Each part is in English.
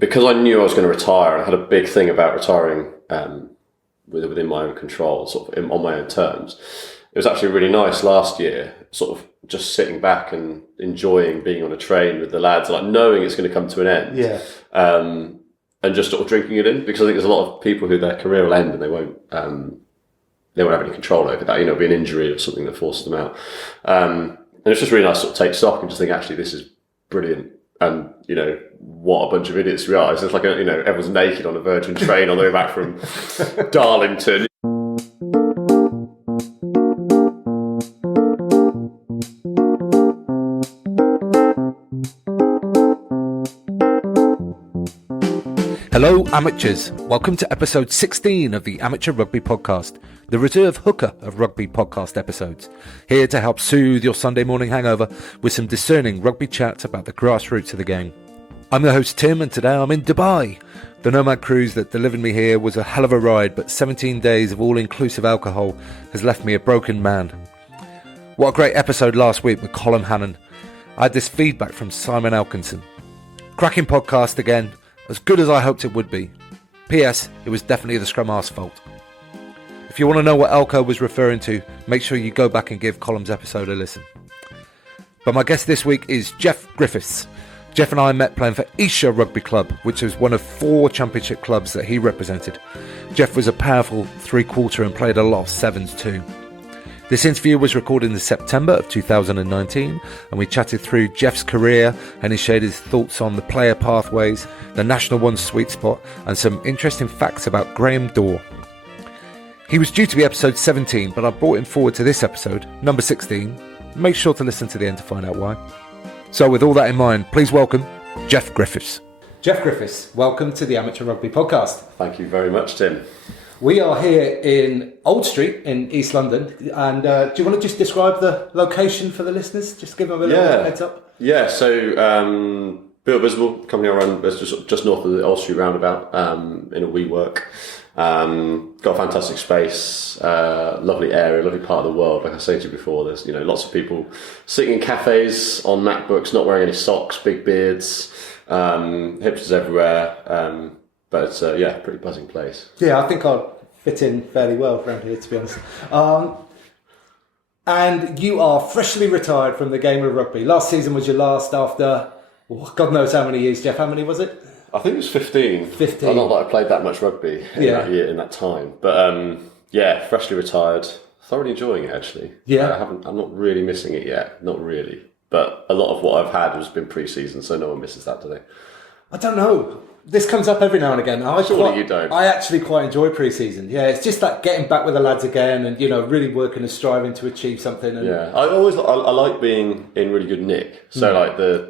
because I knew I was going to retire, and I had a big thing about retiring within my own control, sort of on my own terms. It was actually really nice last year, sort of just sitting back and enjoying being on a train with the lads, like knowing it's going to come to an end. Yeah. And just sort of drinking it in, because I think there's a lot of people who their career will end and they won't have any control over that. It'll be an injury or something that forces them out. And it's just really nice to sort of take stock and just think, actually, this is brilliant. And, what a bunch of idiots we are. It's just like, everyone's naked on a Virgin train on the way back from Darlington. Hello, amateurs. Welcome to episode 16 of the Amateur Rugby Podcast, the reserve hooker of rugby podcast episodes. Here to help soothe your Sunday morning hangover with some discerning rugby chat about the grassroots of the game. I'm the host Tim, and today I'm in Dubai. The Nomad cruise that delivered me here was a hell of a ride, but 17 days of all-inclusive alcohol has left me a broken man. What a great episode last week with Colm Hannon. I had this feedback from Simon Elkinson. Cracking podcast again. As good as I hoped it would be. P.S. It was definitely the Scrum Half's fault. If you want to know what Elko was referring to, make sure you go back and give Colm's episode a listen. But my guest this week is Geoff Griffiths. Geoff and I met playing for Esher Rugby Club, which was one of 4 championship clubs that he represented. Geoff was a powerful three-quarter and played a lot of sevens too. This interview was recorded in September of 2019, and we chatted through Geoff's career, and he shared his thoughts on the player pathways, the National One sweet spot, and some interesting facts about Graham Dawe. He was due to be episode 17, but I brought him forward to this episode, number 16. Make sure to listen to the end to find out why. So with all that in mind, please welcome Geoff Griffiths. Geoff Griffiths, welcome to the Amateur Rugby Podcast. Thank you very much, Tim. We are here in Old Street in East London, and do you want to just describe the location for the listeners? Just give them a little heads up. Yeah, so Built Visible, company I run, just north of the Old Street roundabout in a WeWork. Got a fantastic space, lovely area, lovely part of the world. Like I said to you before, there's lots of people sitting in cafes on MacBooks, not wearing any socks, big beards, hipsters everywhere. But pretty buzzing place. Yeah, I think I'd fit in fairly well around here, to be honest. And you are freshly retired from the game of rugby. Last season was your last after, God knows how many years, Geoff. How many was it? I think it was 15. 15. Not that I played that much rugby in that time. But freshly retired. Thoroughly enjoying it, actually. Yeah. I'm not really missing it yet. Not really. But a lot of what I've had has been pre-season, so no one misses that, do they? I don't know. This comes up every now and again. You don't. I actually quite enjoy pre-season. Yeah, it's just that getting back with the lads again and, really working and striving to achieve something. And I like being in really good nick. So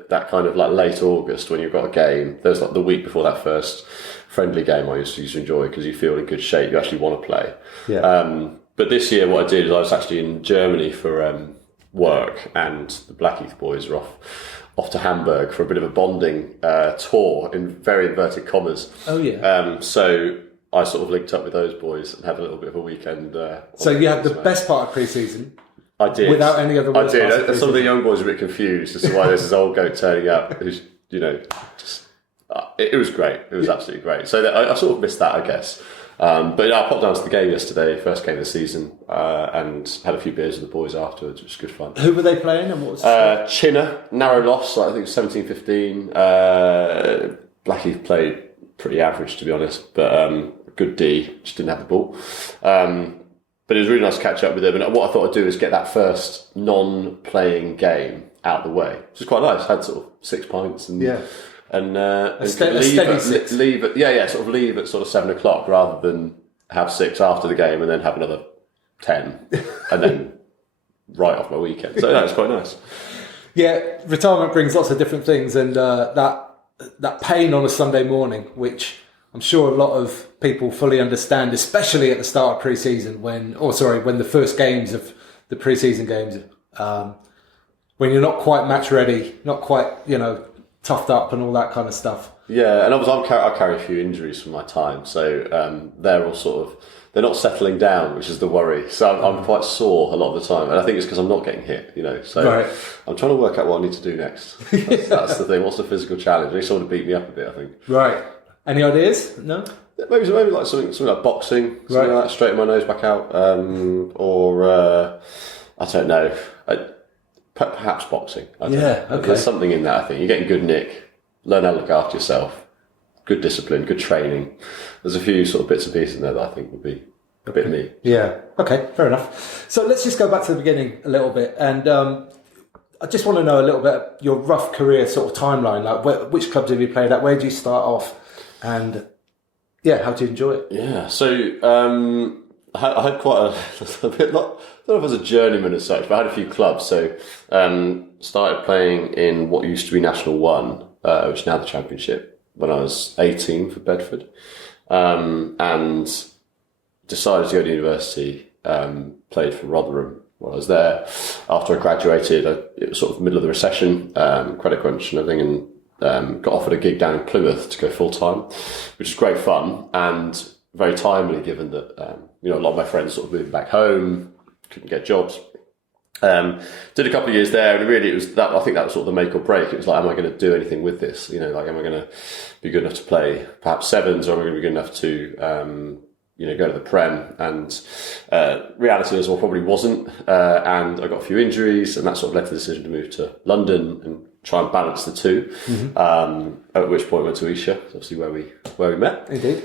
that kind of like late August when you've got a game, there's like the week before that first friendly game I used to enjoy because you feel in good shape, you actually want to play. Yeah. But this year what I did is I was actually in Germany for work, and the Blackheath boys were off to Hamburg for a bit of a bonding tour, in very inverted commas. Oh, yeah. So I sort of linked up with those boys and had a little bit of a weekend. So you had the best part of pre-season? I did. Without any other words? I did. Some of the young boys were a bit confused as to why there's this old goat turning up who's, it was great. It was absolutely great. So I sort of missed that, I guess. But I popped down to the game yesterday, first game of the season, and had a few beers with the boys afterwards, which was good fun. Who were they playing and what was Chinner, narrow loss, I think it was 17-15. Blackheath played pretty average, to be honest, but a good D, just didn't have the ball. But it was really nice to catch up with them, and what I thought I'd do is get that first non-playing game out of the way, which is quite nice. Had sort of 6 pints and... Yeah. And leave at 7 o'clock rather than have 6 after the game and then have another 10 and then right off my weekend. So it's quite nice. Yeah, retirement brings lots of different things, and that pain on a Sunday morning, which I'm sure a lot of people fully understand, especially at the start of pre-season when the first games of the pre-season games, when you're not quite match ready, not quite, toughed up and all that kind of stuff. Yeah, and obviously I carry a few injuries from my time, so they're all sort of they're not settling down, which is the worry. So I'm quite sore a lot of the time, and I think it's because I'm not getting hit, So I'm trying to work out what I need to do next. That's the thing. What's the physical challenge? I need someone to beat me up a bit, I think. Right. Any ideas? No? Maybe like something like boxing, something like that, straighten my nose back out, or I don't know, perhaps boxing. Okay. There's something in that, I think. You're getting good nick, learn how to look after yourself, good discipline, good training. There's a few sort of bits and pieces in there that I think would be a bit me. Yeah, okay, fair enough. So let's just go back to the beginning a little bit, and I just want to know a little bit your rough career sort of timeline, like which clubs have you played at, where did you start off, and how do you enjoy it? Yeah, so I had quite a bit, not, I don't know if I was a journeyman as such, but I had a few clubs. So started playing in what used to be National 1, which is now the Championship, when I was 18 for Bedford, and decided to go to university, played for Rotherham while I was there. After I graduated, it was sort of middle of the recession, credit crunch and everything, and got offered a gig down in Plymouth to go full-time, which was great fun and very timely given that, a lot of my friends sort of moved back home, couldn't get jobs. Did a couple of years there, and really it was that, I think that was sort of the make or break. It was like, am I going to do anything with this? Am I going to be good enough to play perhaps sevens, or am I going to be good enough to, go to the Prem? And reality was, well, probably wasn't. And I got a few injuries, and that sort of led to the decision to move to London and try and balance the two. At which point I went to Esher, obviously where we met. Indeed.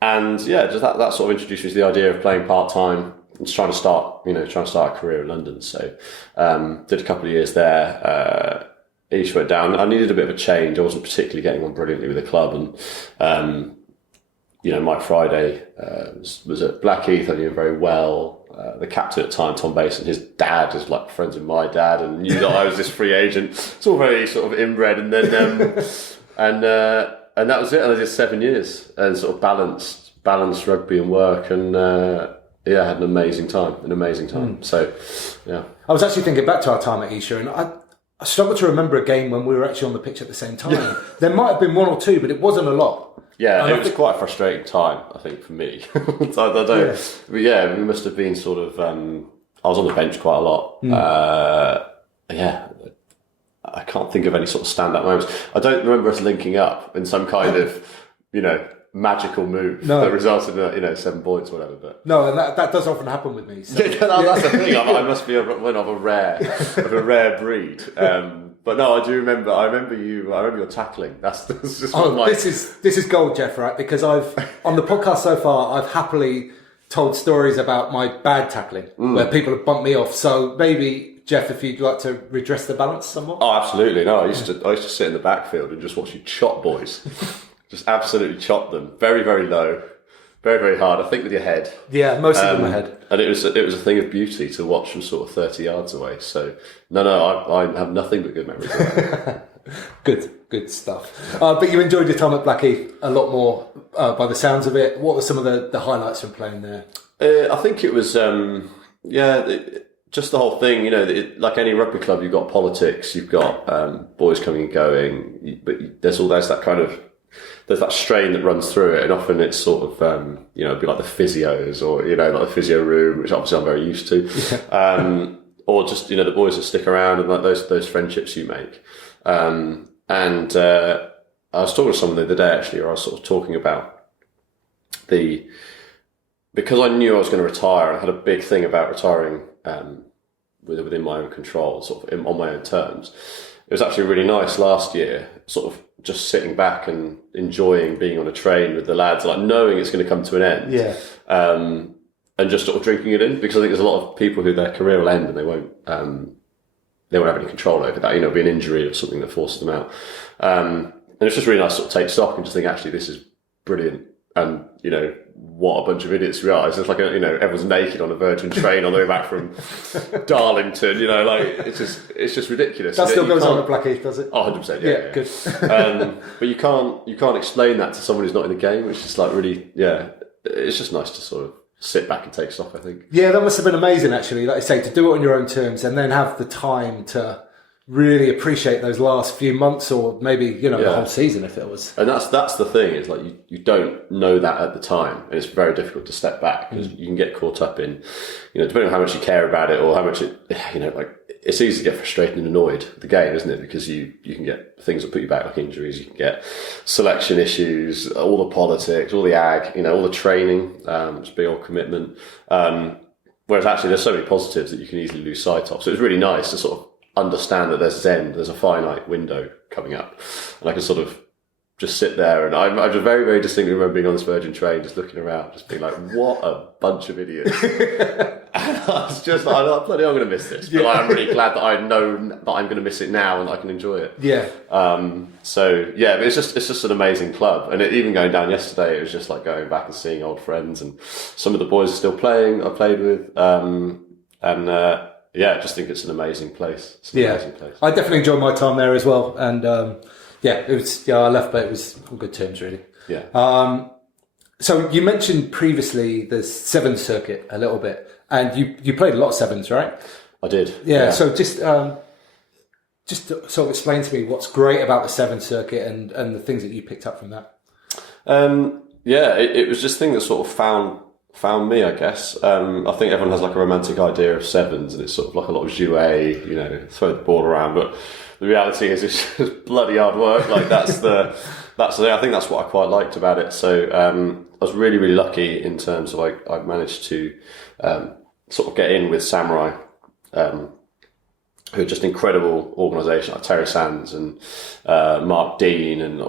Just that sort of introduced me to the idea of playing part-time and trying to start a career in London. So, did a couple of years there. Esher went down. I needed a bit of a change. I wasn't particularly getting on brilliantly with the club, and Mike Friday was at Blackheath. I knew him very well. The captain at the time, Tom Basin, his dad is like friends with my dad, and knew that I was this free agent. It's all very sort of inbred, and then and that was it. And I did 7 years and sort of balanced rugby and work, and I had an amazing time. So, yeah. I was actually thinking back to our time at Esher, and I struggle to remember a game when we were actually on the pitch at the same time. There might have been one or two, but it wasn't a lot. Yeah, it was quite a frustrating time, I think, for me. I don't. But we must have been sort of. I was on the bench quite a lot. I can't think of any sort of stand-up moments. I don't remember us linking up in some kind of, magical move that resulted in 7 points or whatever. But no, and that does often happen with me. So. That's the thing. I must be one of a rare breed. But no, I do remember. I remember your tackling. That's just this is gold, Geoff, right? Because on the podcast so far, I've happily told stories about my bad tackling where people have bumped me off. So maybe, Geoff, if you'd like to redress the balance somewhat. Oh, absolutely. No, I used to sit in the backfield and just watch you chop boys, just absolutely chop them, very very low. Very, very hard. I think with your head. Yeah, mostly with my head. And it was a thing of beauty to watch from sort of 30 yards away. So, I have nothing but good memories of that. Good stuff. But you enjoyed your time at Blackheath a lot more by the sounds of it. What were some of the highlights from playing there? I think it was, just the whole thing, like any rugby club, you've got politics, you've got boys coming and going, but there's that kind of, there's that strain that runs through it, and often it's sort of, it'd be like the physios or, like the physio room, which obviously I'm very used to. Yeah. Or just, the boys that stick around and like those friendships you make. I was talking to someone the other day actually, where I was sort of talking about because I knew I was going to retire, and I had a big thing about retiring, within my own control, sort of on my own terms. It was actually really nice last year, sort of just sitting back and enjoying being on a train with the lads, like knowing it's going to come to an end. Yeah. And just sort of drinking it in, because I think there's a lot of people who their career will end and they won't have any control over that. It'll be an injury or something that forces them out. And it's just really nice to sort of take stock and just think, actually, this is brilliant. And, what a bunch of idiots we are. It's just like, everyone's naked on a Virgin train on the way back from Darlington, it's just ridiculous. That still goes on at Blackheath, does it? Oh, 100%, yeah. Good. But you can't explain that to someone who's not in the game, which is like really, it's just nice to sort of sit back and take stock, I think. Yeah, that must have been amazing, actually. Like I say, to do it on your own terms and then have the time to really appreciate those last few months, or maybe the whole season if it was. And that's the thing, is like you don't know that at the time, and it's very difficult to step back because you can get caught up in, depending on how much you care about it or how much it, it's easy to get frustrated and annoyed with the game, isn't it? Because you can get things that put you back, like injuries, you can get selection issues, all the politics, all the all the training, it's a big old commitment. Whereas actually there's so many positives that you can easily lose sight of. So it's really nice to sort of understand that there's a finite window coming up, and I can sort of just sit there, and I just very, very distinctly remember being on this Virgin train, just looking around, just being like, what a bunch of idiots. And I was just like, I'm going to miss this, but I'm really glad that I know that I'm going to miss it now and I can enjoy it. Yeah. So yeah, but it's just an amazing club, and even going down yesterday, it was just like going back and seeing old friends, and some of the boys are still playing. I played with, I just think it's an amazing place. Amazing place. I definitely enjoyed my time there as well, and it was. I left, but it was on good terms, really. Yeah. So you mentioned previously the Sevens circuit a little bit, and you played a lot of Sevens, right? I did. Yeah. So just to sort of explain to me what's great about the Sevens circuit and the things that you picked up from that. It was just thing that sort of found me, I guess. I think everyone has like a romantic idea of Sevens, and it's sort of like a lot of jouet, throw the ball around, but the reality is it's just bloody hard work. Like that's the thing. I think that's what I quite liked about it. So I was really, really lucky in terms of I managed to sort of get in with Samurai, who are just incredible organisation, like Terry Sands and Mark Dean, and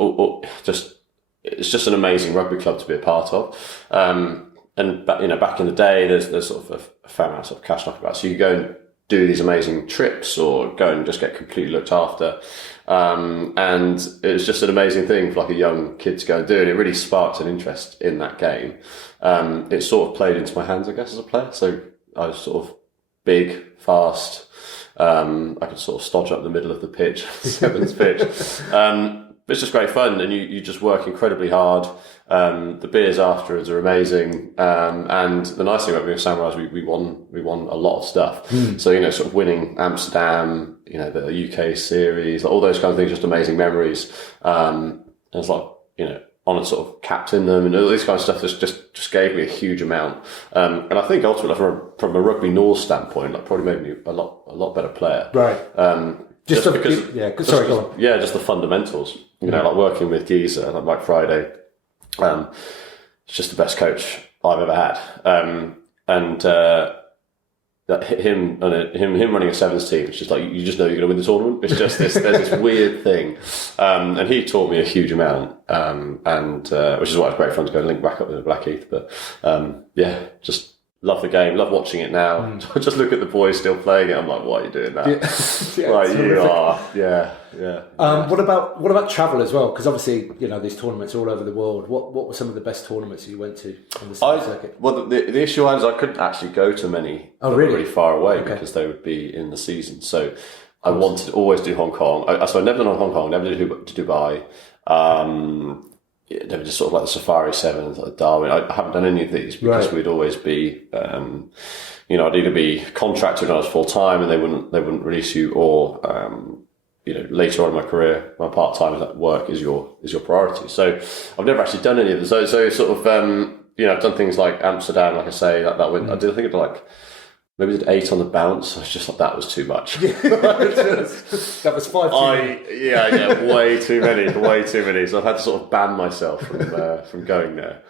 it's just an amazing rugby club to be a part of. And back in the day, there's sort of a fair amount of cash knock about. So you go and do these amazing trips, or go and just get completely looked after. And it was just an amazing thing for like a young kid to go and do, and it really sparked an interest in that game. It sort of played into my hands, I guess, as a player. So I was sort of big, fast. I could sort of stodge up the middle of the pitch, Sevens pitch. It's just great fun, and you just work incredibly hard. The beers afterwards are amazing, and the nice thing about being a Samurai is we won a lot of stuff. So sort of winning Amsterdam, the UK series, all those kind of things, just amazing memories. And it's like on a sort of captain them, and all this kind of stuff just gave me a huge amount. And I think ultimately from a rugby North standpoint, like probably made me a lot better player. Right. Just the fundamentals. Like working with Geezer, like Mike Friday. It's just the best coach I've ever had. Him running a Sevens team, it's just like you just know you're going to win the tournament. It's just there's this weird thing, and he taught me a huge amount, which is why it's great fun to go and link back up with Blackheath. But just love the game, love watching it now. Just look at the boys still playing it. I'm like, why are you doing that? What about travel as well? Because obviously, these tournaments are all over the world. What were some of the best tournaments you went to on the circuit? Well, the issue was I couldn't actually go to many really far away because they would be in the season. So I wanted to always do Hong Kong. So I never done Hong Kong, never did to Dubai. Never just sort of like the Safari Sevens, like Darwin. I haven't done any of these because we'd always be, I'd either be contracted when I was full time and they wouldn't release you, or later on in my career, my part time work is your priority. So I've never actually done any of them. So sort of I've done things like Amsterdam, like I say, that went. I think like. Maybe did 8 on the bounce. I was just like, that was too much. That was 5 too many. Way too many. So I've had to sort of ban myself from going there.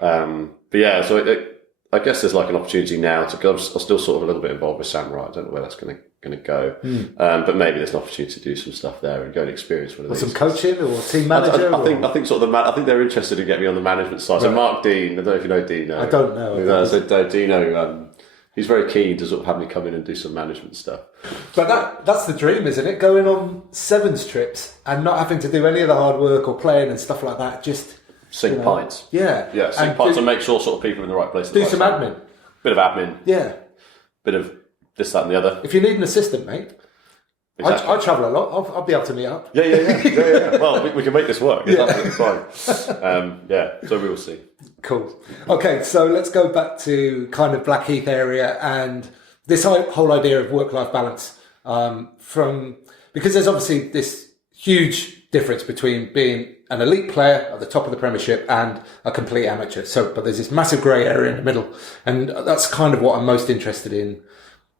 So I guess there's like an opportunity now because I'm still sort of a little bit involved with Samurai. I don't know where that's going to go. But maybe there's an opportunity to do some stuff there and go and experience one of these. Some coaching or team manager? I think I think they're interested in getting me on the management side. So Mark Dean, I don't know if you know Dino. I don't know. Dino. He's very keen to sort of have me come in and do some management stuff. But that's the dream, isn't it? Going on Sevens trips and not having to do any of the hard work or playing and stuff like that. Just sink pints. Yeah. Sink pints and make sure sort of people are in the right place. Do some admin. Bit of admin. Yeah. Bit of this, that and the other. If you need an assistant, mate. Exactly. I travel a lot. I'll be able to meet up. Yeah. Well, we can make this work. It's absolutely fine. So we will see. Cool. Okay, so let's go back to kind of Blackheath area and this whole idea of work-life balance. From because there's obviously this huge difference between being an elite player at the top of the Premiership and a complete amateur. But there's this massive grey area in the middle, and that's kind of what I'm most interested in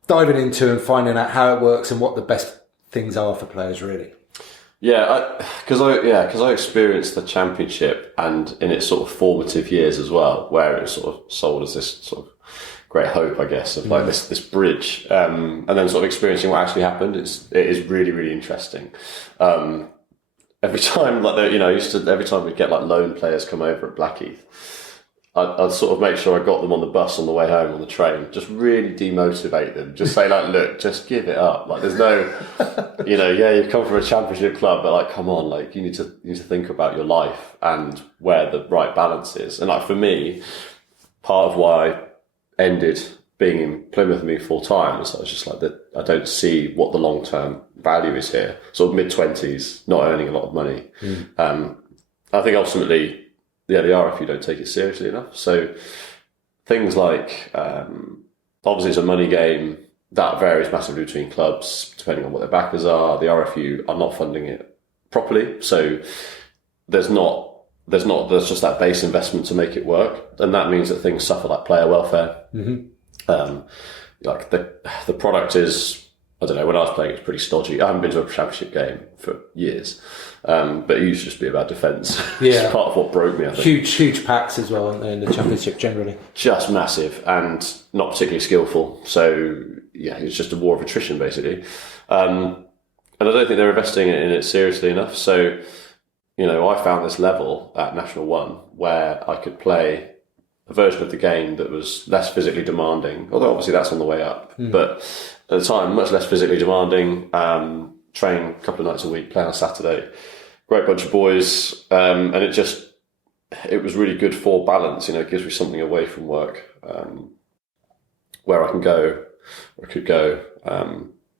diving into and finding out how it works and what the best things are for players, really. Yeah, because I experienced the Championship and in its sort of formative years as well, where it was sort of sold as this sort of great hope, I guess, of like this bridge, and then sort of experiencing what actually happened. It is really, really interesting. Every time, every time we'd get like loan players come over at Blackheath, I'd sort of make sure I got them on the bus on the way home on the train, just really demotivate them. Just say like, look, just give it up. Like there's no, you've come from a Championship club, but like, come on, like you need to think about your life and where the right balance is. And like for me, part of why I ended being in Plymouth with me full time was I was just like that. I don't see what the long term value is here. Sort of mid-20s, not earning a lot of money. I think ultimately, the RFU don't take it seriously enough. So things like, obviously it's a money game that varies massively between clubs, depending on what their backers are. The RFU are not funding it properly. So there's just that base investment to make it work. And that means that things suffer like player welfare. Like the product is, I don't know, when I was playing, it was pretty stodgy. I haven't been to a Championship game for years. But it used to just be about defence. It's part of what broke me, I think. Huge packs as well, aren't they, in the Championship generally? Just massive and not particularly skillful. So, yeah, it's just a war of attrition, basically. And I don't think they're investing in it seriously enough. So, I found this level at National 1 where I could play a version of the game that was less physically demanding, although obviously that's on the way up. But at the time, much less physically demanding, train a couple of nights a week, play on a Saturday. Great bunch of boys, and it was really good for balance. It gives me something away from work, where I could go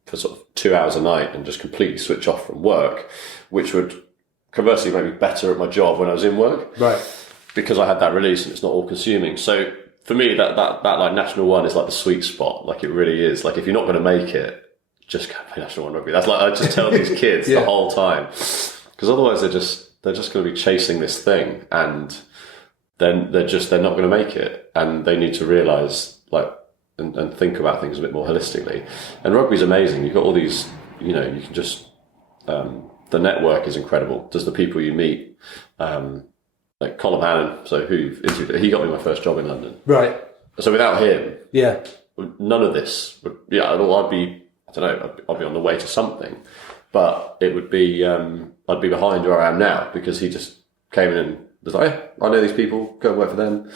for sort of 2 hours a night and just completely switch off from work, which would conversely make me better at my job when I was in work, right? Because I had that release and it's not all consuming. So for me, that like National 1 is like the sweet spot. Like it really is. Like if you're not going to make it, just go play National 1 rugby. That's like I just tell these kids the whole time. Because otherwise they're just going to be chasing this thing, and then they're not going to make it, and they need to realise and think about things a bit more holistically. And rugby's amazing. You've got all these, you can just the network is incredible. Just the people you meet, like Colin Hannon. So he got me my first job in London. Right. So without him, none of this would. I'd be on the way to something. But it would be, I'd be behind where I am now because he just came in and was like, hey, I know these people, go and work for them.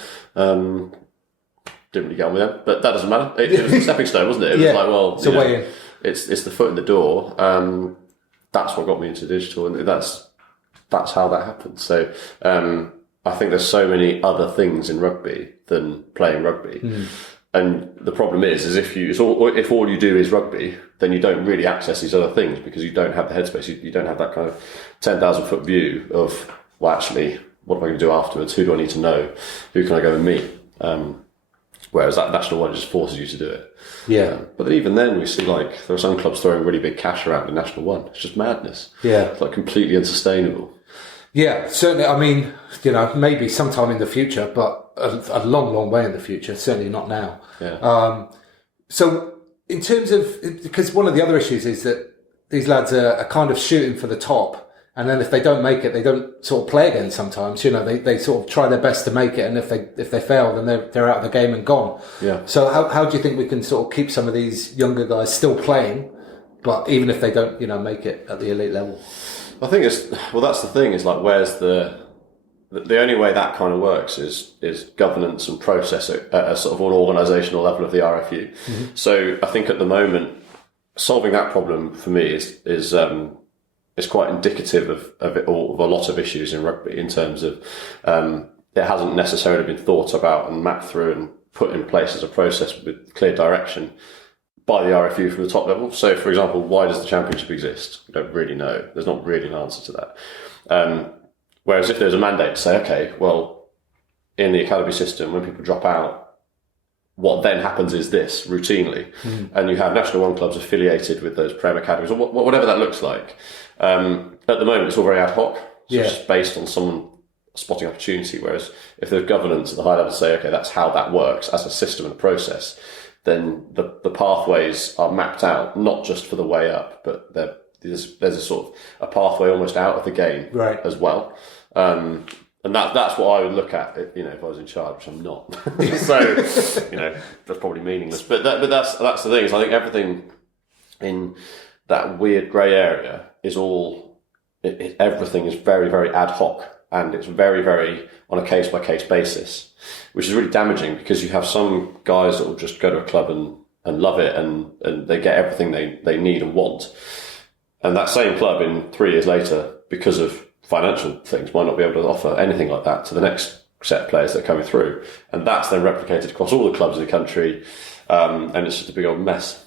Didn't really get on with them, but that doesn't matter. It was a stepping stone, wasn't it? It was like, well, it's a way in. It's the foot in the door. That's what got me into digital, and that's how that happened. So I think there's so many other things in rugby than playing rugby. And the problem is if all you do is rugby, then you don't really access these other things because you don't have the headspace. You don't have that kind of 10,000 foot view of, well, actually, what am I going to do afterwards? Who do I need to know? Who can I go and meet? Whereas that National 1 just forces you to do it. Yeah. But then even then, we see like there are some clubs throwing really big cash around in National 1. It's just madness. Yeah. It's like completely unsustainable. Yeah, certainly. I mean, maybe sometime in the future, but a long, long way in the future. Certainly not now. Yeah. So in terms of, because one of the other issues is that these lads are kind of shooting for the top, and then if they don't make it, they don't sort of play again sometimes. They sort of try their best to make it, and if they fail, then they're out of the game and gone. Yeah. So how do you think we can sort of keep some of these younger guys still playing, but even if they don't, make it at the elite level? I think that's the thing, is like, where's the only way that kind of works is governance and process at a sort of an organisational level of the RFU. Mm-hmm. So I think at the moment, solving that problem for me is quite indicative of a lot of issues in rugby, in terms of it hasn't necessarily been thought about and mapped through and put in place as a process with clear direction by the RFU from the top level. So, for example, why does the Championship exist? We don't really know. There's not really an answer to that. Whereas if there's a mandate to say, okay, well, in the academy system, when people drop out, what then happens is this routinely, and you have National 1 clubs affiliated with those Prem academies, or whatever that looks like. At the moment, it's all very ad hoc, so it's just based on someone spotting opportunity. Whereas if there's governance at the high level, say, okay, that's how that works as a system and a process, then the pathways are mapped out, not just for the way up, but there's a sort of a pathway almost out of the game as well. And that's what I would look at, if I was in charge, which I'm not. So, that's probably meaningless. But that's the thing, is I think everything in that weird grey area is everything is very, very ad hoc, and it's very, very on a case-by-case basis, which is really damaging, because you have some guys that will just go to a club and love it, and they get everything they need and want. And that same club in 3 years later, because of financial things, might not be able to offer anything like that to the next set of players that are coming through. And that's then replicated across all the clubs in the country. And it's just a big old mess.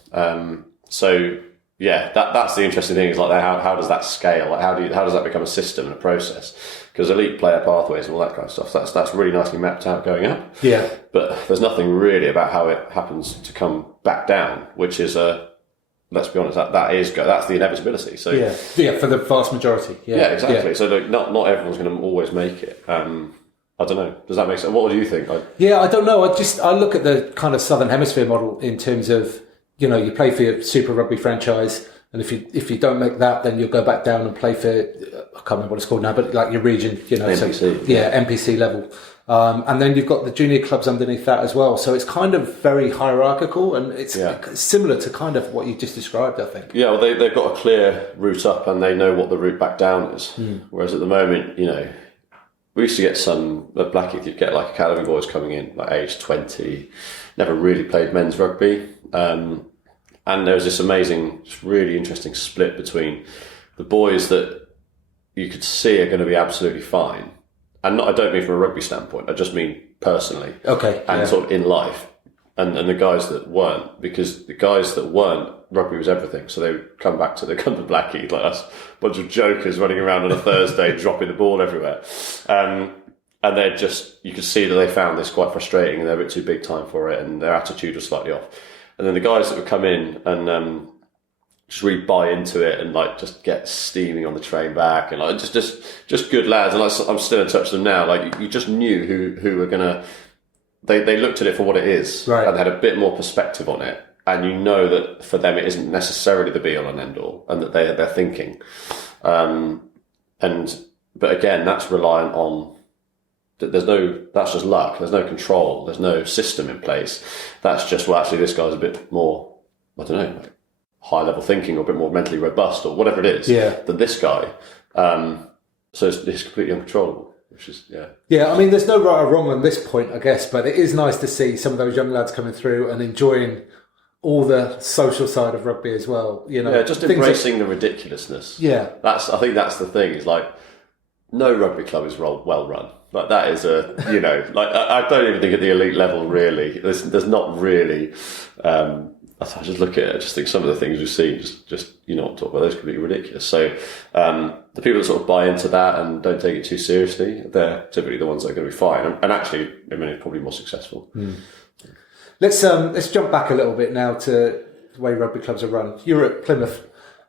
So yeah, that's the interesting thing, is like, how does that scale? Like, how does that become a system and a process? Because elite player pathways and all that kind of stuff, that's really nicely mapped out going up. Yeah. But there's nothing really about how it happens to come back down, which is let's be honest, that's the inevitability. So yeah, for the vast majority. Yeah, exactly. Yeah. So not everyone's going to always make it. I don't know. Does that make sense? What do you think? I don't know. I look at the kind of Southern Hemisphere model in terms of, you play for your Super Rugby franchise, and if you don't make that, then you'll go back down and play for, I can't remember what it's called now, but like your region, NPC. So, NPC level. And then you've got the junior clubs underneath that as well. So it's kind of very hierarchical, and it's similar to kind of what you just described, I think. Yeah, well, they've got a clear route up, and they know what the route back down is. Whereas at the moment, we used to get some, at Blackheath, you'd get like academy boys coming in, like age 20, never really played men's rugby. And there was this amazing, really interesting split between the boys that you could see are going to be absolutely fine. And I don't mean from a rugby standpoint, I just mean personally. Okay. And sort of in life. And the guys that weren't, because the guys that weren't, rugby was everything. So they would come to Blackheath like us, a bunch of jokers running around on a Thursday, dropping the ball everywhere. And they're just, you could see that they found this quite frustrating, and they're a bit too big time for it, and their attitude was slightly off. And then the guys that would come in and just really buy into it, and like just get steaming on the train back, and like just good lads. And I'm still in touch with them now. Like you just knew who were gonna. They looked at it for what it is, and had a bit more perspective on it. And you know that for them it isn't necessarily the be all and end all, and that they're thinking. But again, that's reliant on. That's just luck. There's no control. There's no system in place. That's just, well, actually, this guy's a bit more, I don't know, like high level thinking, or a bit more mentally robust, or whatever it is, than this guy. So it's completely uncontrollable, which is, Yeah, I mean, there's no right or wrong on this point, I guess, but it is nice to see some of those young lads coming through and enjoying all the social side of rugby as well. Just embracing the ridiculousness. Yeah. I think that's the thing, is like, no rugby club is well run. Like that is I don't even think at the elite level really. There's not really. I just look at it. I just think some of the things we see, just talk about those, could be ridiculous. So the people that sort of buy into that and don't take it too seriously, they're typically the ones that are going to be fine, and actually, probably more successful. Let's jump back a little bit now to the way rugby clubs are run. You're at Plymouth.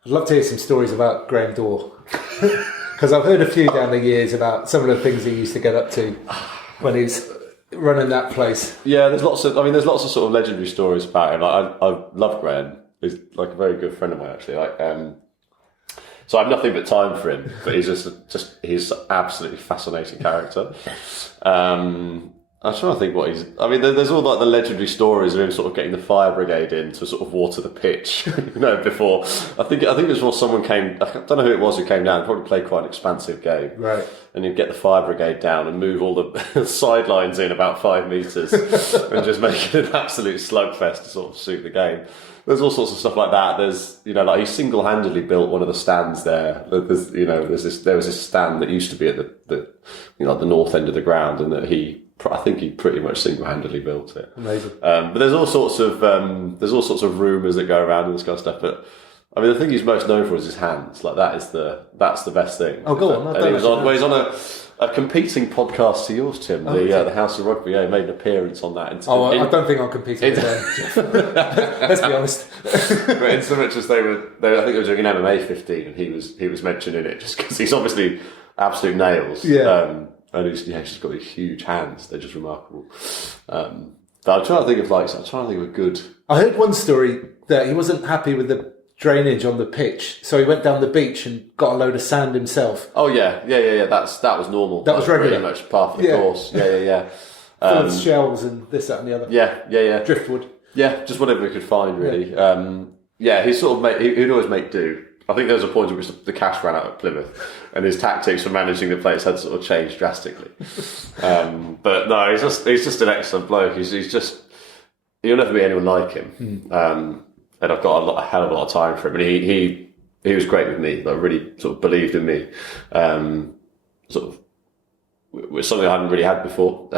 I'd love to hear some stories about Graham Dawe. Because I've heard a few down the years about some of the things he used to get up to when he's running that place. Yeah, there's lots of sort of legendary stories about him. Like, I love Graham. He's like a very good friend of mine, actually. So I have nothing but time for him, but he's he's an absolutely fascinating character. I'm trying to think what he's. I mean, there's all like the legendary stories of him sort of getting the fire brigade in to sort of water the pitch. Before I think it was before someone came. I don't know who it was who came down. Probably played quite an expansive game, right? And he'd get the fire brigade down and move all the sidelines in about 5 meters, and just make it an absolute slugfest to sort of suit the game. There's all sorts of stuff like that. There's, like he single-handedly built one of the stands there. There was this stand that used to be at the north end of the ground, and that I think he pretty much single-handedly built it. Amazing. But there's all sorts of rumours that go around and this kind of stuff. But I mean, the thing he's most known for is his hands. Like that's the best thing. Oh, go on. And he's on a competing podcast to yours, Tim. The House of Rugby made an appearance on that. I don't think I'm competing with them. Let's be honest. But in so much as I think they were doing an MMA 15, and he was mentioning it just because he's obviously absolute nails. Yeah. And he's just got these huge hands. They're just remarkable. But I'm trying to think of a good. I heard one story that he wasn't happy with the drainage on the pitch, so he went down the beach and got a load of sand himself. Oh yeah. That was normal. That was regular. Pretty much part of the course. Yeah. Full of shells and this, that, and the other. Yeah. Driftwood. Yeah, just whatever we could find, really. He sort of he'd always make do. I think there was a point at which the cash ran out at Plymouth, and his tactics for managing the place had sort of changed drastically. But no, he's just an excellent bloke. You'll never meet anyone like him. And I've got a hell of a lot of time for him. And he was great with me. Like, really sort of believed in me. Sort of was something I hadn't really had before.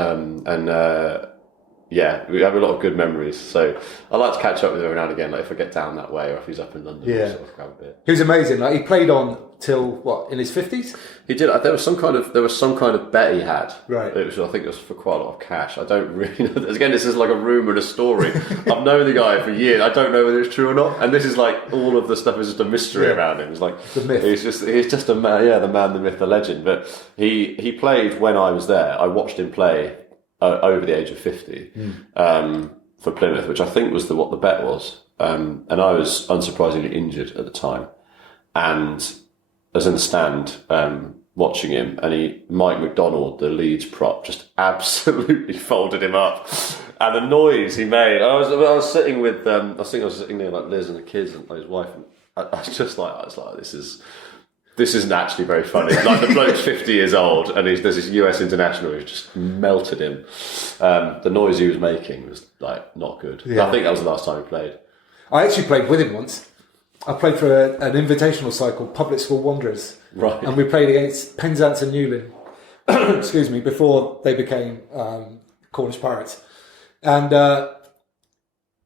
We have a lot of good memories. So I like to catch up with him every now and again, like if I get down that way or if he's up in London. Yeah. Sort of grab a bit. He was amazing. Like, he played on till in his 50s? He did. There was some kind of bet he had. Right. I think it was for quite a lot of cash. I don't really know. Again, this is like a rumour and a story. I've known the guy for years. I don't know whether it's true or not. And this is like all of the stuff is just a mystery around him. It's like the myth. He's just a man. Yeah, the man, the myth, the legend. But he played when I was there. I watched him play over the age of 50 for Plymouth, which I think was what the bet was. And I was unsurprisingly injured at the time, and I was in the stand watching him, and Mike McDonald, the Leeds prop, just absolutely folded him up. And the noise he made, I was sitting with, I think I was sitting near like Liz and the kids and his wife, and I was like, this isn't actually very funny. Like, the bloke's 50 years old, and there's this US international who's just melted him. The noise he was making was like not good. Yeah. I think that was the last time he played. I actually played with him once. I played for an invitational side called Public School Wanderers. Right. And we played against Penzance and Newlyn, excuse me, before they became Cornish Pirates. And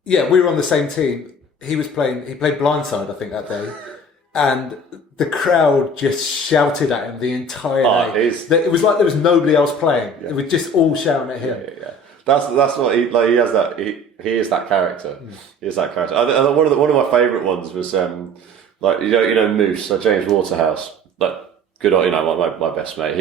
we were on the same team. He played blindside, I think, that day. And the crowd just shouted at him the entire day. It was like there was nobody else playing. Yeah. It was just all shouting at him. Yeah. That's what he has. That he is that character. He is that character. One of my favourite ones was Moose, James Waterhouse, like good, my best mate.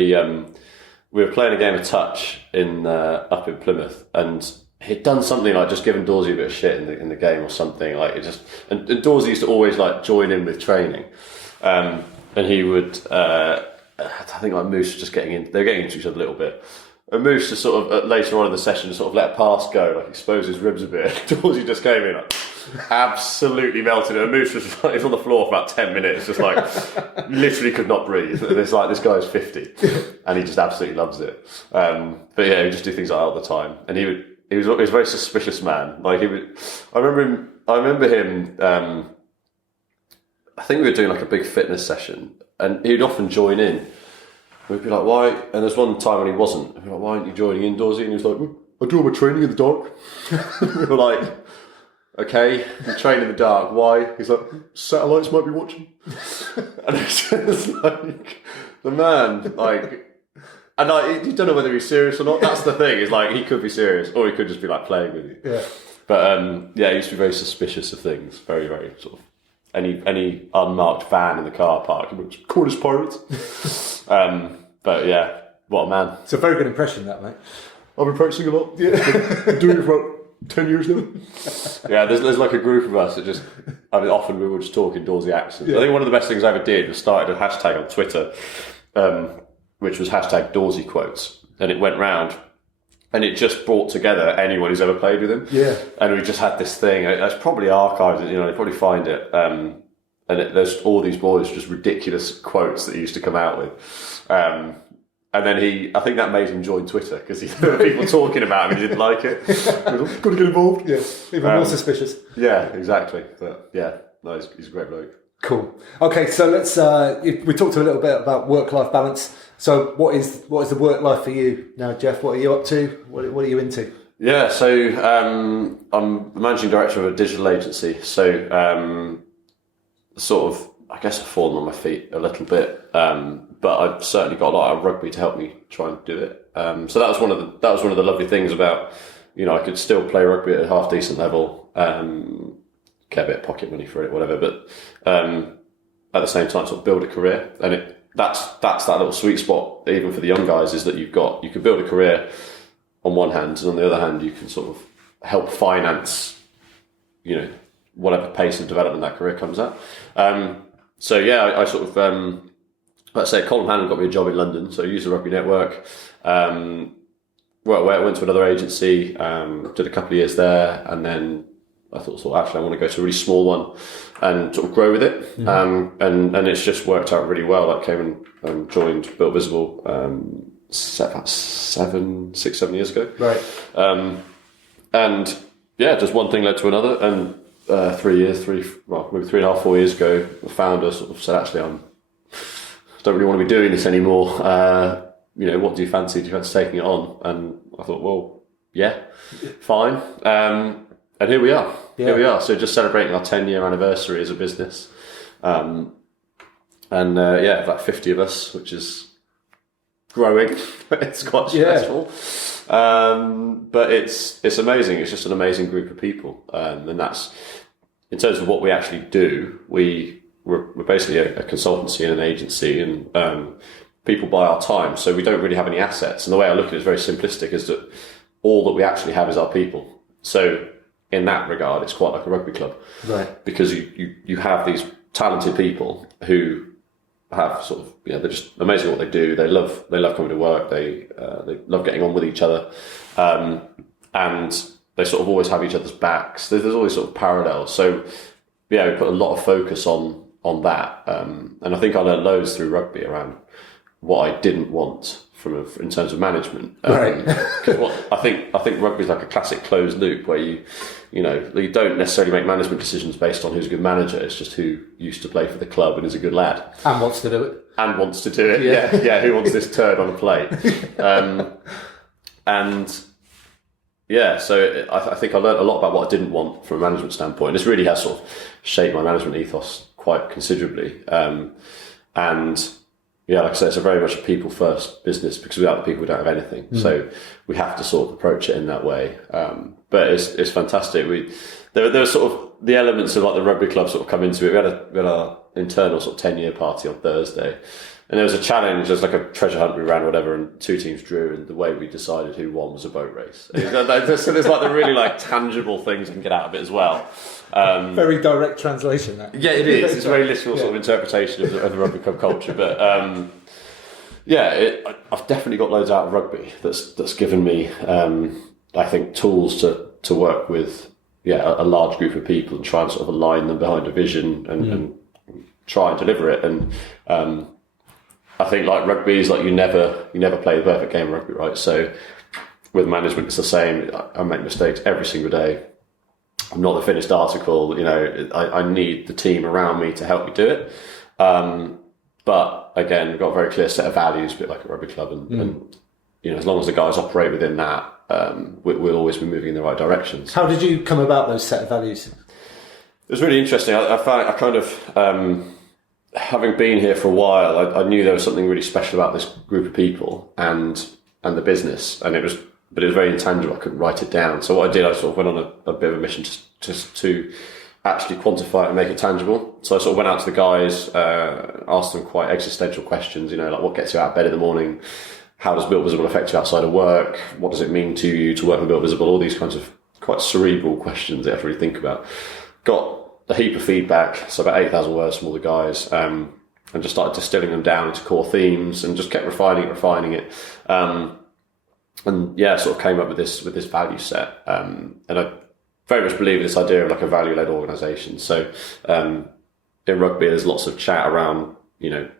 We were playing a game of touch up in Plymouth, and he'd done something like just given Dawsey a bit of shit in the game or something. Like it just, and Dawsey used to always like join in with training, and he would. I think like Moose was just they were getting into each other a little bit. And Moose just sort of later on in the session sort of let a pass go, like expose his ribs a bit. Dawsey just came in, like, absolutely melted it. And Moose was like, on the floor for about 10 minutes, just like literally could not breathe. And it's like, this guy's 50, and he just absolutely loves it. But yeah, he just do things like that all the time. And he was a very suspicious man. Like I remember him. I think we were doing like a big fitness session, and he'd often join in. We'd be like, why? And there's one time when he wasn't. We'd be like, why aren't you joining in, Dawsey? And he was like, I do all my training in the dark. We were like, okay, you train in the dark. Why? He's like, satellites might be watching. And it's just like, the man, like, and like, you don't know whether he's serious or not. That's the thing. Is like, he could be serious, or he could just be like playing with you. Yeah. But he used to be very suspicious of things. Very, very sort of any unmarked van in the car park. Cornish Pirates. But yeah, what a man. It's a very good impression, that, mate. I've been practicing a lot. Yeah. I'm doing it for about 10 years now. Yeah, there's like a group of us that just, often we would just talk in Dawsey accents. Yeah. I think one of the best things I ever did was started a hashtag on Twitter, which was hashtag Dawsey quotes. And it went round, and it just brought together anyone who's ever played with him. Yeah. And we just had this thing. It's probably archived, you probably find it. There's all these boys, just ridiculous quotes that he used to come out with. And then I think that made him join Twitter, because he heard people talking about him and he didn't like it. Got to get involved. Yeah, even more suspicious. Yeah, exactly. But yeah, no, he's a great bloke. Cool. Okay, so let's. We talked a little bit about work-life balance. So, what is the work life for you now, Geoff? What are you up to? What are you into? Yeah, so I'm the managing director of a digital agency. So, sort of I guess I've fallen on my feet a little bit, but I've certainly got a lot of rugby to help me try and do it. So that was one of the lovely things about, I could still play rugby at a half decent level, get a bit of pocket money for it, whatever. But at the same time, sort of build a career, and that's that little sweet spot, even for the young guys, is that you can build a career on one hand, and on the other hand, you can sort of help finance, whatever pace of development that career comes at. So yeah, I sort of, let's say Colin Hannon got me a job in London, so I used the Rugby Network. Well, I went to another agency, did a couple of years there, and then I thought, actually, I want to go to a really small one and sort of grow with it. And it's just worked out really well. I came and joined Built Visible about 7 years ago. Right. And yeah, just one thing led to another, and 3 and a half, 4 years ago, the founder sort of said, actually, I don't really want to be doing this anymore. What do you fancy? Do you fancy taking it on? And I thought, well, yeah, fine. And here we are. Yeah. Here we are. So just celebrating our 10-year anniversary as a business. About 50 of us, which is growing. It's quite stressful. But it's amazing. It's just an amazing group of people. And that's, in terms of what we actually do, we're basically a consultancy and an agency, and people buy our time. So we don't really have any assets. And the way I look at it is very simplistic, is that all that we actually have is our people. So in that regard, it's quite like a rugby club. Right. Because you have these talented people who have sort of, they're just amazing at what they do. They love coming to work. They love getting on with each other. And they sort of always have each other's backs. There's always sort of parallels. So yeah, we put a lot of focus on that. And I think I learned loads through rugby around what I didn't want in terms of management. Right. Because I think rugby is like a classic closed loop where you don't necessarily make management decisions based on who's a good manager. It's just who used to play for the club and is a good lad. And wants to do it. Yeah. Who wants this turd on a plate? So I think I learned a lot about what I didn't want from a management standpoint. This really has sort of shaped my management ethos quite considerably. Yeah, like I said, it's a very much a people-first business, because without the people, we don't have anything. So we have to sort of approach it in that way. But it's fantastic. There are sort of the elements of like the rugby club sort of come into it. We had our internal sort of 10-year party on Thursday, and there was a challenge. There's like a treasure hunt we ran, or whatever, and 2 teams drew, and the way we decided who won was a boat race. So there's like the really like tangible things you can get out of it as well. Very direct translation. That. Yeah, it is. It's a very literal sort of interpretation of the rugby club culture. But I've definitely got loads out of rugby. That's given me, I think, tools to work with a large group of people and try and sort of align them behind a vision and try and deliver it. And I think like rugby is like you never play the perfect game of rugby, right? So with management, it's the same. I make mistakes every single day. I'm not the finished article, I need the team around me to help me do it. But again, we've got a very clear set of values, a bit like a rugby club. And as long as the guys operate within that, we'll always be moving in the right directions. How did you come about those set of values? It was really interesting. I found I kind of, having been here for a while, I knew there was something really special about this group of people and the business. But it was very intangible. I couldn't write it down. So what I did, I sort of went on a bit of a mission just to actually quantify it and make it tangible. So I sort of went out to the guys, asked them quite existential questions, like what gets you out of bed in the morning? How does Built Visible affect you outside of work? What does it mean to you to work with Built Visible? All these kinds of quite cerebral questions that you have to really think about. Got a heap of feedback, so about 8,000 words from all the guys, and just started distilling them down into core themes and just kept refining it. Sort of came up with this value set. And I very much believe in this idea of like a value-led organisation. So in rugby, there's lots of chat around,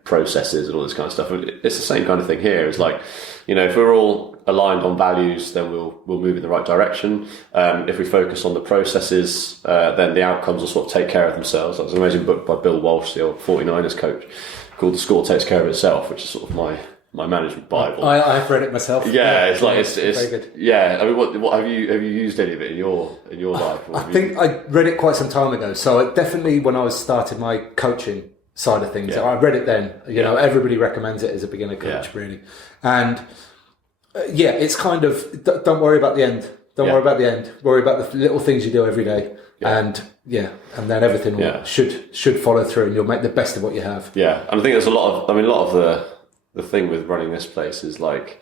processes and all this kind of stuff. It's the same kind of thing here. It's like, if we're all aligned on values, then we'll move in the right direction. If we focus on the processes, then the outcomes will sort of take care of themselves. There's an amazing book by Bill Walsh, the old 49ers coach, called The Score Takes Care of Itself, which is sort of my management Bible. I've read it myself. Yeah, it's very good. Yeah, I mean, what have you used any of it in your life? I think I read it quite some time ago. So definitely when I was starting my coaching side of things. Yeah. I read it then. You know, everybody recommends it as a beginner coach, really. And it's kind of don't worry about the end. Don't worry about the end. Worry about the little things you do every day. Yeah. And then everything should follow through, and you'll make the best of what you have. Yeah, and I think there's a lot of the thing with running this place is like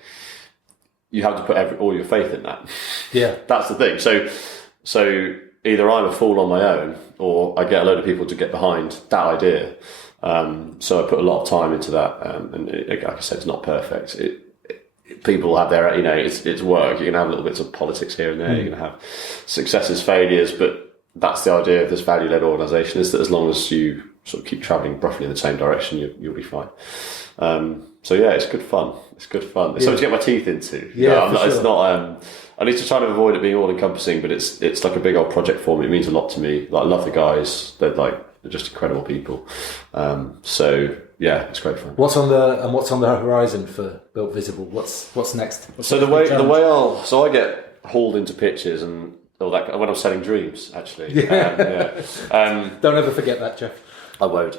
you have to put all your faith in that. Yeah, that's the thing. So either I'm a fool on my own, or I get a load of people to get behind that idea. So I put a lot of time into that, and like I said, it's not perfect. People have their, it's work. You're going to have little bits of politics here and there. You're going to have successes, failures, but that's the idea of this value-led organisation, is that as long as you sort of keep travelling roughly in the same direction, you'll be fine. So it's good fun. It's good fun. It's something to get my teeth into. It's not. I need to try to avoid it being all-encompassing, but it's like a big old project for me. It means a lot to me. Like, I love the guys. They're just incredible people. It's great fun. What's on the horizon for Built Visible? What's next? I get hauled into pitches and all that when I'm selling dreams. Actually, don't ever forget that, Geoff. I won't.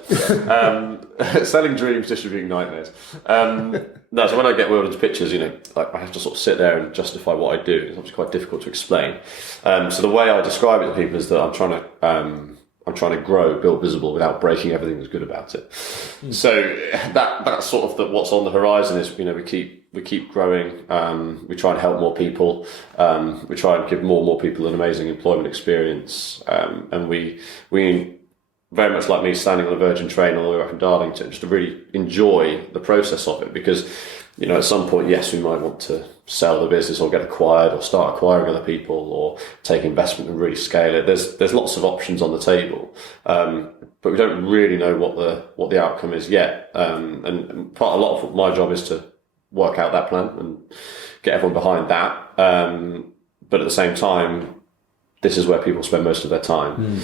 Selling dreams, distributing nightmares. So when I get wheeled into pitches, I have to sort of sit there and justify what I do. It's obviously quite difficult to explain. So the way I describe it to people is that I'm trying to grow Built Visible without breaking everything that's good about it. So that's sort of what's on the horizon. Is we keep growing. We try and help more people. We try and give more and more people an amazing employment experience. And we very much like me standing on a Virgin train all the way up in Darlington, just to really enjoy the process of it, because at some point, yes, we might want to sell the business or get acquired or start acquiring other people or take investment and really scale it. There's lots of options on the table, but we don't really know what the outcome is yet. And a lot of my job is to work out that plan and get everyone behind that. But at the same time, this is where people spend most of their time.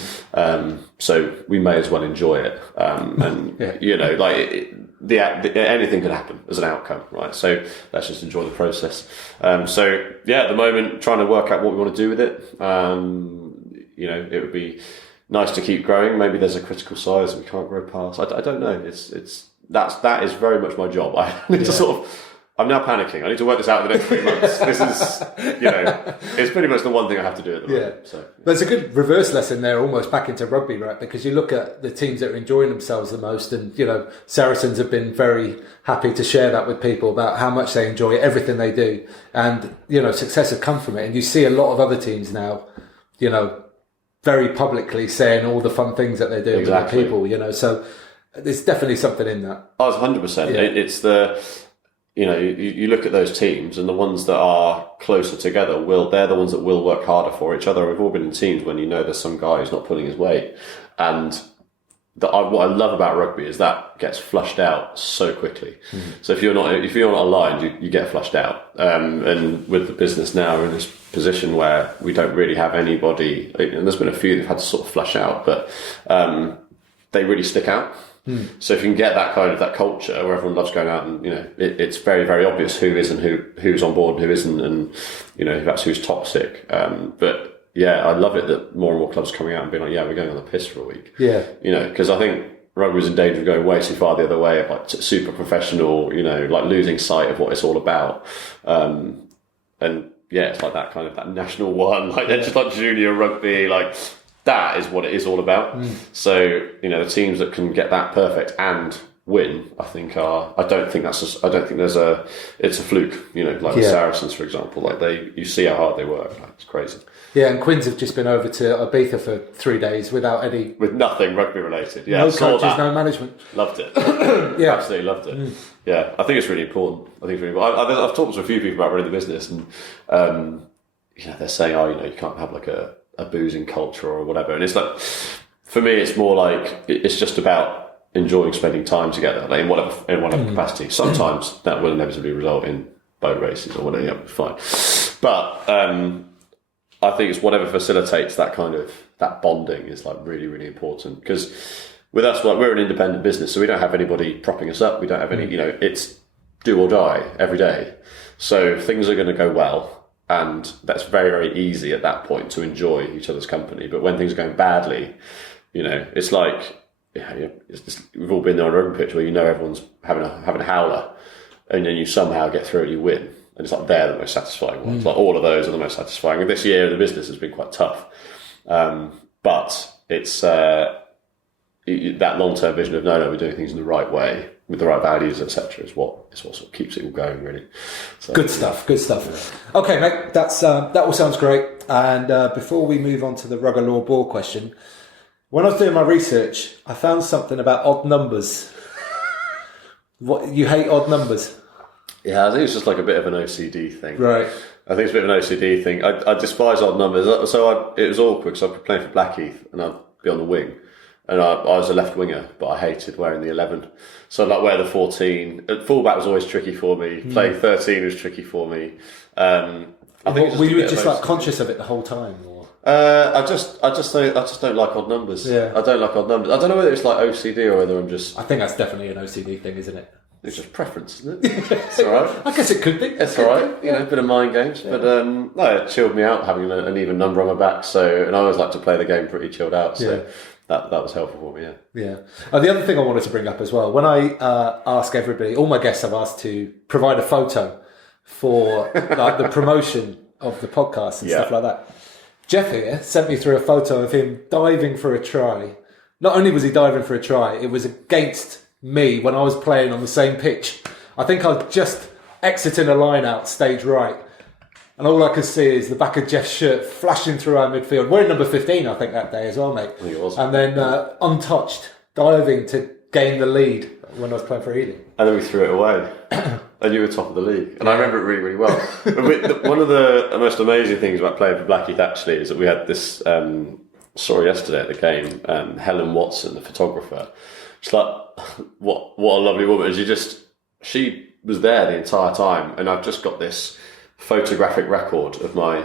So we may as well enjoy it. Anything could happen as an outcome, right? So let's just enjoy the process. At the moment, trying to work out what we want to do with it. It would be nice to keep growing. Maybe there's a critical size that we can't grow past. I don't know. That is very much my job. I need to I'm now panicking. I need to work this out in the next 3 months. This is, it's pretty much the one thing I have to do at the moment. So. There's a good reverse lesson there, almost back into rugby, right? Because you look at the teams that are enjoying themselves the most, and, Saracens have been very happy to share that with people about how much they enjoy everything they do. And, success has come from it. And you see a lot of other teams now, very publicly saying all the fun things that they're doing with the people, so there's definitely something in that. Oh, it's 100%. Yeah. It's the... you look at those teams, and the ones that are closer together they're the ones that will work harder for each other. We've all been in teams when there's some guy who's not pulling his weight, and what I love about rugby is that gets flushed out so quickly. So if you're not aligned, you get flushed out. And with the business now, we're in this position where we don't really have anybody, and there's been a few that've had to sort of flush out, but they really stick out. So if you can get that culture where everyone loves going out, and it's very, very obvious who is and who's on board and who isn't, and that's who's toxic. But I love it that more and more clubs are coming out and being like, we're going on the piss for a week. Because I think rugby's in danger of going way too far the other way, of like super professional, like losing sight of what it's all about. It's like that kind of that national one, like they're just like junior rugby, like. That is what it is all about. So, the teams that can get that perfect and win, I think it's a fluke, like the Saracens, for example. Like you see how hard they work. Like, it's crazy. Yeah, and Quins have just been over to Ibiza for 3 days with nothing rugby related. Yeah, no coaches, no management. Loved it. Absolutely loved it. Yeah, I think it's really important. I've talked to a few people about running the business, and they're saying, you can't have like a boozing culture or whatever, and it's like, for me, it's more like it's just about enjoying spending time together, like in whatever capacity. Sometimes that will inevitably result in boat races or whatever, fine. But I think it's whatever facilitates that kind of that bonding is like really, really important, because with us, like, we're an independent business, so we don't have anybody propping us up. We don't have any, it's do or die every day. So things are going to go well. And that's very, very easy at that point to enjoy each other's company. But when things are going badly, it's like we've all been there on a rugby pitch where everyone's having a howler, and then you somehow get through and you win. And it's like they're the most satisfying ones. Like all of those are the most satisfying. And this year the business has been quite tough, but it's that long-term vision of no, we're doing things in the right way with the right values, etc. is what sort of keeps it all going, really. So, good stuff. Yeah. Okay, mate, that all sounds great. And before we move on to the rugger law ball question, when I was doing my research, I found something about odd numbers. What, you hate odd numbers? Yeah, I think it's just like a bit of an OCD thing. Right. I think it's a bit of an OCD thing. I despise odd numbers. So it was awkward because I'd be playing for Blackheath and I'd be on the wing. And I was a left winger, but I hated wearing the 11. So I'd like wear the 14. Fullback was always tricky for me. Playing 13 was tricky for me. I think were you just like conscious of it the whole time? Or? I just don't like odd numbers. Yeah. I don't like odd numbers. I don't know whether it's like OCD or whether I'm just... I think that's definitely an OCD thing, isn't it? It's just preference, isn't it? It's all right. I guess it could be. It's all right. A bit of mind games. Yeah. But no, it chilled me out having an even number on my back. So, and I always like to play the game pretty chilled out. So that was helpful for me. Yeah. The other thing I wanted to bring up as well, when I ask everybody, all my guests I've asked to provide a photo for like the promotion of the podcast and stuff like that. Geoff here sent me through a photo of him diving for a try. Not only was he diving for a try, it was against me when I was playing on the same pitch. I think I was just exiting a line out stage right, and all I could see is the back of Geoff's shirt flashing through our midfield. Wearing number 15, I think, that day as well, mate. I think it was. And then untouched, diving to gain the lead when I was playing for Ealing. And then we threw it away. And you were top of the league. And I remember it really, really well. One of the most amazing things about playing for Blackheath, actually, is that we had this... saw yesterday at the game, Helen Watson, the photographer. She's like, what a lovely woman. She was there the entire time, and I've just got this photographic record of my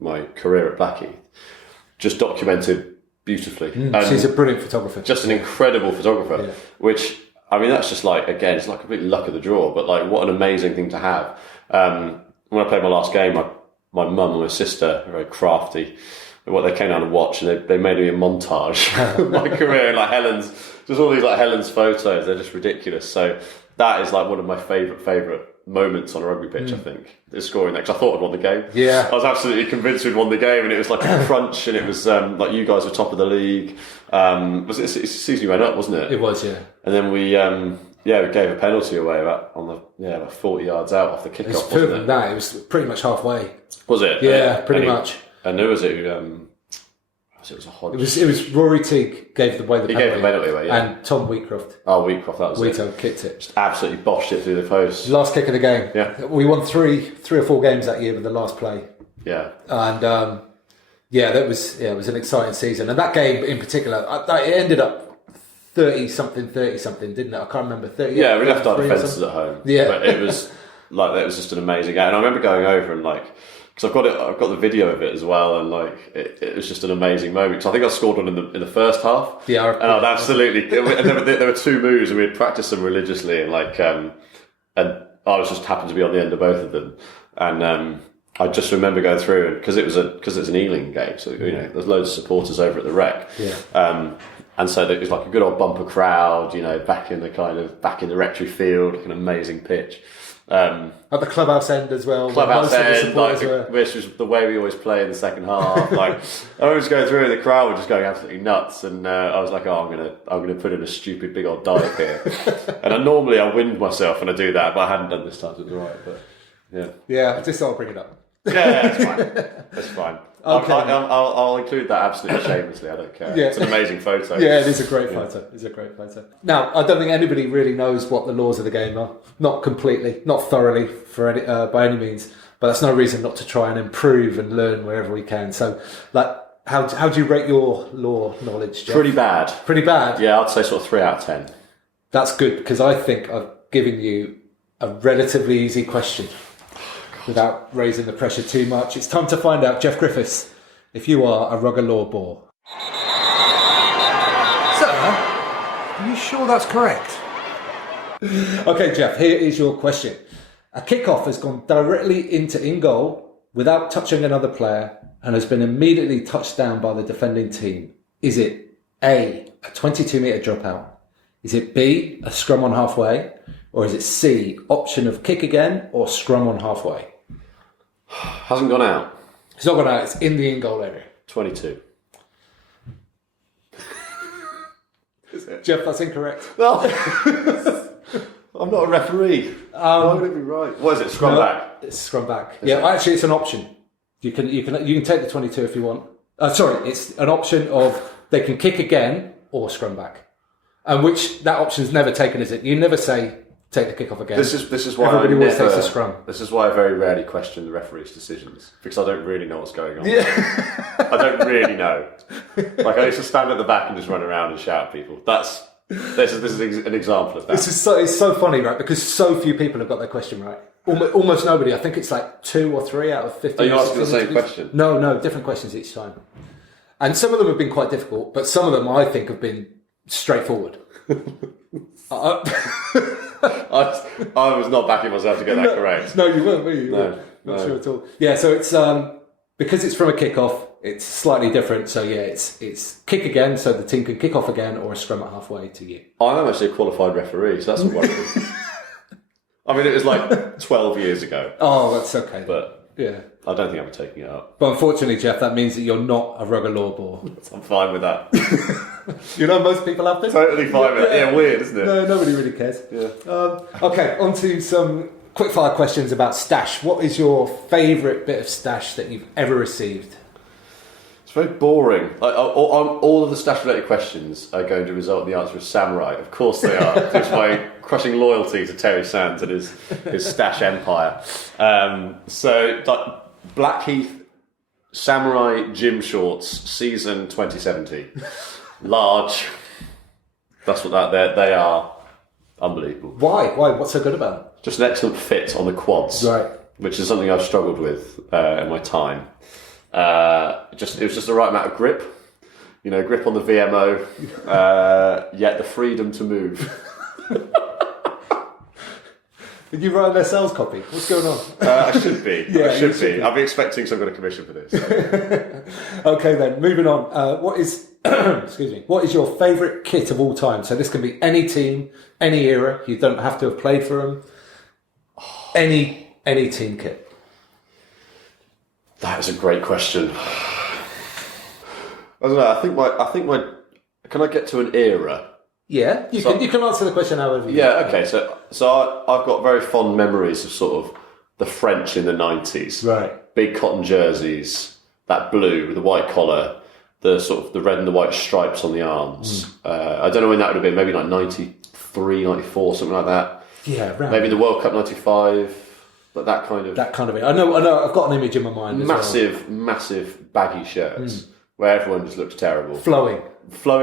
my career at Blackheath, just documented beautifully. She's a brilliant photographer. Just an incredible photographer, which, I mean, that's just like, again, it's like complete luck of the draw, but like, what an amazing thing to have. When I played my last game, my mum and my sister are very crafty. They came down to watch, and they made me a montage of my career, like just all these like Helen's photos. They're just ridiculous. So that is like one of my favourite moments on a rugby pitch. I think is scoring that, because I thought I'd won the game. Yeah, I was absolutely convinced we'd won the game, and it was like a crunch, and it was like you guys were top of the league. Was it the season you went up, wasn't it? It was, yeah. And then we gave a penalty away about 40 yards out off the kickoff. It's further than that. It was pretty much halfway. Was it? Yeah, pretty much. And who was it? It was a Hodge. It was Rory Teague gave the penalty. He gave the penalty away, yeah. And Tom Wheatcroft. Oh, Wheatcroft, that was Wheato kicked it. Just absolutely boshed it through the post. Last kick of the game. Yeah. We won three or four games that year with the last play. Yeah. And it was an exciting season. And that game in particular, it ended up 30-something, didn't it? I can't remember. 30. Yeah, we left our defences at home. Yeah. But it was just an amazing game. And I remember going over and like, because I've got the video of it as well, and like it was just an amazing moment. Because I think I scored one in the first half. Yeah, and I'd absolutely. And there were two moves, and we had practiced them religiously, and like, and I was just happened to be on the end of both of them, and I just remember going through, and because it's an Ealing game, so there's loads of supporters over at the Rec. Yeah. And so it was like a good old bumper crowd, back in the Rectory field, like an amazing pitch. At the clubhouse end as well. Clubhouse end, which was the way we always play in the second half. Like I was going through, and the crowd were just going absolutely nuts, and I was like, "Oh, I'm gonna put in a stupid big old dive here." And normally I wind myself when I do that, but I hadn't done this time, so it was alright. But yeah, I just thought I'd bring it up. Yeah, it's fine. It's fine. Okay. I'll include that absolutely shamelessly. I don't care. Yeah. It's an amazing photo. Yeah, it is a great photo. It's a great photo. Now, I don't think anybody really knows what the laws of the game are. Not completely, not thoroughly by any means. But that's no reason not to try and improve and learn wherever we can. So, like, how do you rate your law knowledge, Geoff? Pretty bad. Pretty bad? Yeah, I'd say sort of 3 out of 10. That's good, because I think I've given you a relatively easy question without raising the pressure too much. It's time to find out, Geoff Griffiths, if you are a rugger law bore. Sir, are you sure that's correct? Okay, Geoff, here is your question. A kickoff has gone directly into in goal without touching another player and has been immediately touched down by the defending team. Is it A 22-metre dropout? Is it B, a scrum on halfway? Or is it C, option of kick again or scrum on halfway? Hasn't gone out. It's not gone out, it's in the in-goal area. 22. Geoff, that's incorrect. No. I'm not a referee. Why would it be right? What is it? Scrum back? It's scrum back. Actually, it's an option. You can take the 22 if you want. Sorry, it's an option of they can kick again or scrum back. And which that option's never taken, is it? You never say take the kick off again. This is why everybody always takes a scrum. This is why I very rarely question the referee's decisions, because I don't really know what's going on. Yeah. I don't really know. Like, I used to stand at the back and just run around and shout at people. This is an example of that. It's so funny, right? Because so few people have got their question right. Almost nobody. I think it's like 2 or 3 out of 50. Are you asking the same question? No, different questions each time. And some of them have been quite difficult, but some of them I think have been straightforward. I was not backing myself to get that correct. No, you weren't, were you? No. Not sure at all. Yeah, so it's because it's from a kick-off, it's slightly different. So yeah, it's kick again, so the team can kick off again, or a scrum at halfway to you. I am actually a qualified referee, so that's a worry. I mean, it was like 12 years ago. Oh, that's okay. But yeah, I don't think I'm taking it up. But unfortunately, Geoff, that means that you're not a rugger law ball. I'm fine with that. You know, most people have this. Totally fine with it. Yeah, weird, isn't it? No, nobody really cares. Yeah. Okay, on to some quick-fire questions about stash. What is your favourite bit of stash that you've ever received? It's very boring. All of the stash-related questions are going to result in the answer of samurai. Of course they are. Just by crushing loyalty to Terry Sands and his stash empire. So, like, Blackheath Samurai Gym Shorts, season 2017. Large. That's what they are. Unbelievable. Why? What's so good about them? Just an excellent fit on the quads. Right. Which is something I've struggled with in my time. It was just the right amount of grip. You know, grip on the VMO, yet the freedom to move. Did you write their sales copy? What's going on? I should be. Yeah, I should be. I'll be expecting some kind of commission for this. Okay then, moving on. What is what is your favourite kit of all time? So this can be any team, any era. You don't have to have played for them. Any team kit. That is a great question. I don't know. I think my. Can I get to an era? Yeah, you can answer the question however you want. Okay. So I've got very fond memories of sort of the French in the 90s. Right. Big cotton jerseys, that blue with the white collar, the sort of the red and the white stripes on the arms. I don't know when that would have been. Maybe like 93, 94, something like that. Yeah, right. Maybe the World Cup 95. But that kind of it. I know. I've got an image in my mind. Massive baggy shirts where everyone just looks terrible, flowing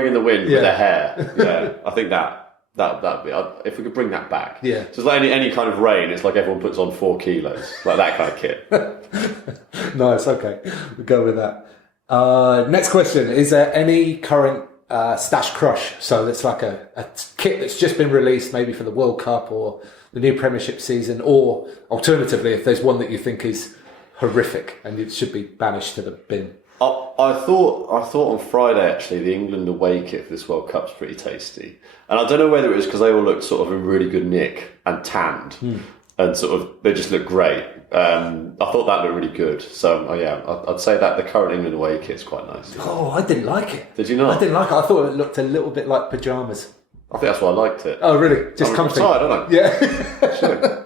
in the wind with their hair. Yeah, I think that'd be if we could bring that back. Yeah. So it's like any kind of rain. It's like everyone puts on 4 kilos, like that kind of kit. Nice. Okay, we'll go with that. Next question: is there any current stash crush? So it's like a kit that's just been released, maybe for the World Cup or the new Premiership season, or alternatively, if there's one that you think is horrific and it should be banished to the bin. I thought on Friday actually the England away kit for this World Cup's pretty tasty, and I don't know whether it was because they all looked sort of in really good nick and tanned, and sort of they just looked great. I thought that looked really good, so I'd say that the current England away kit is quite nice. Oh, I didn't like it. Did you not? I didn't like it. I thought it looked a little bit like pyjamas. I think that's why I liked it. Oh, really? Just comfy. I'm tired, aren't I? Yeah. Sure.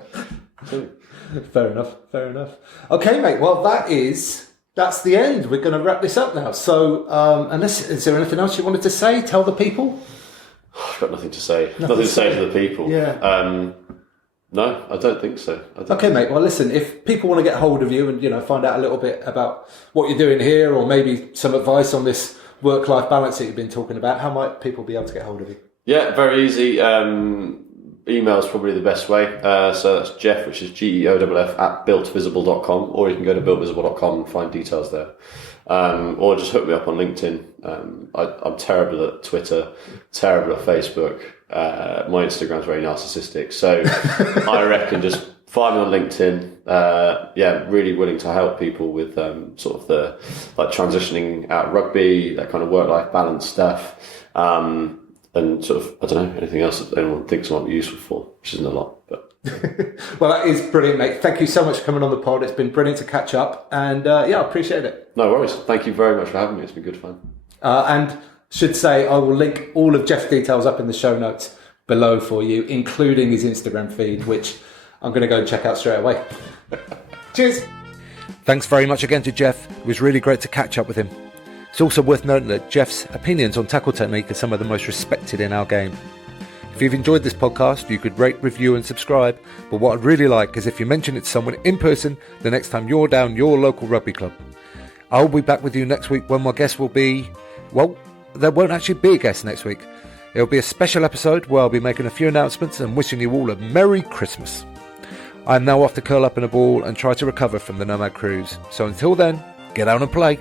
Fair enough. Okay, mate. Well, that's the end. We're going to wrap this up now. So, is there anything else you wanted to say? Tell the people? I've got nothing to say. Nothing to say to the people. Yeah. No, I don't think so. Okay, mate. Well, listen, if people want to get hold of you and, find out a little bit about what you're doing here, or maybe some advice on this work-life balance that you've been talking about, how might people be able to get hold of you? Yeah, very easy. Email's probably the best way. So that's Geoff, which is GEOFF at builtvisible.com, or you can go to builtvisible.com and find details there. Or just hook me up on LinkedIn. I'm terrible at Twitter, terrible at Facebook. My Instagram's very narcissistic. So I reckon just Find me on LinkedIn. Really willing to help people with sort of the like transitioning out of rugby, that kind of work-life balance stuff, and sort of, I don't know, anything else that anyone thinks might be useful for, which isn't a lot, but. Well, that is brilliant, mate. Thank you so much for coming on the pod. It's been brilliant to catch up, and I appreciate it. No worries. Thank you very much for having me. It's been good fun. And should say I will link all of Geoff's details up in the show notes below for you, including his Instagram feed, which I'm going to go and check out straight away. Cheers. Thanks very much again to Geoff. It was really great to catch up with him. It's also worth noting that Geoff's opinions on tackle technique are some of the most respected in our game. If you've enjoyed this podcast, you could rate, review and subscribe. But what I'd really like is if you mention it to someone in person the next time you're down your local rugby club. I'll be back with you next week when my guest will be... Well, there won't actually be a guest next week. It'll be a special episode where I'll be making a few announcements and wishing you all a Merry Christmas. I'm now off to curl up in a ball and try to recover from the Nomad cruise. So until then, get out and play.